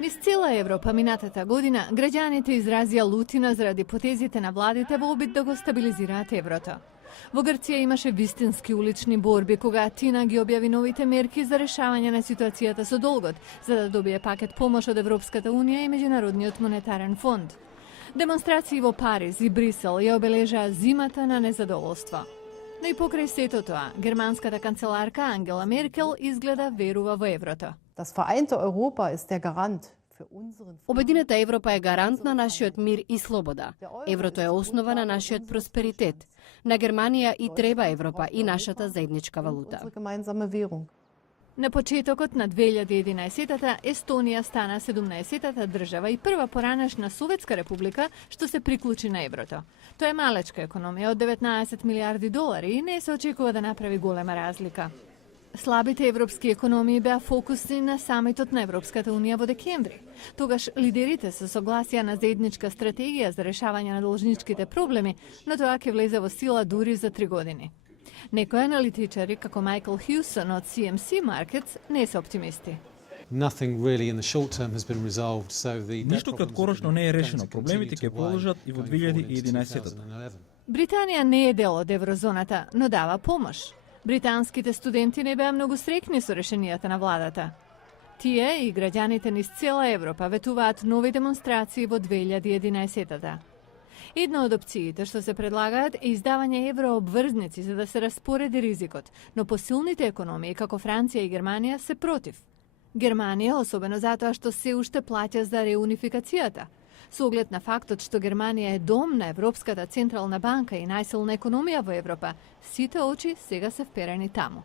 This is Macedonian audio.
Низ цела Европа минатата година граѓаните изразија лутина заради потезите на владите во обид да го стабилизираат еврото. Во Грција имаше вистински улични борби кога Атина ги објави новите мерки за решавање на ситуацијата со долгот, за да добие пакет помош од Европската унија и Меѓународниот монетарен фонд. Демонстрации во Париз и Брисел ја обележаа зимата на незадоволство. Но и покрај сето тоа, германската канцеларка Ангела Меркел изгледа верува во еврото. Das vereinte Europa ist der Garant. Обединета Европа е гарант на нашиот мир и слобода. Еврото е основа на нашиот просперитет. На Германија и треба Европа и нашата заедничка валута. На почетокот на 2011-та Естонија стана 17-та држава и прва поранешна Советска република што се приклучи на еврото. Тоа е малечка економија од 19 милиарди долари и не се очекува да направи голема разлика. Слабите европски економии беа фокусни на самитот на Европската унија во декември. Тогаш лидерите се согласија на заедничка стратегија за решавање на должничките проблеми, но тоа ќе влезе во сила дури за 3 години. Некои аналитичари, како Майкл Хјусон од CMC Markets, не се оптимисти. Ништо краткорочно не е решено. Проблемите ќе продолжат и во 2011-та. Британија не е дел од еврозоната, но дава помош. Британските студенти не беа многу среќни со решенијата на владата. Тие и граѓаните низ цела Европа ветуваат нови демонстрации во 2011-та. Една од опциите што се предлагаат е издавање еврообврзници за да се распореди ризикот, но посилните економии како Франција и Германија се против. Германија, особено затоа што се уште плаќа за реунификацијата. Со оглед на фактот што Германија е дом на Европската централна банка и најсилна економија во Европа, сите очи сега се вперени таму.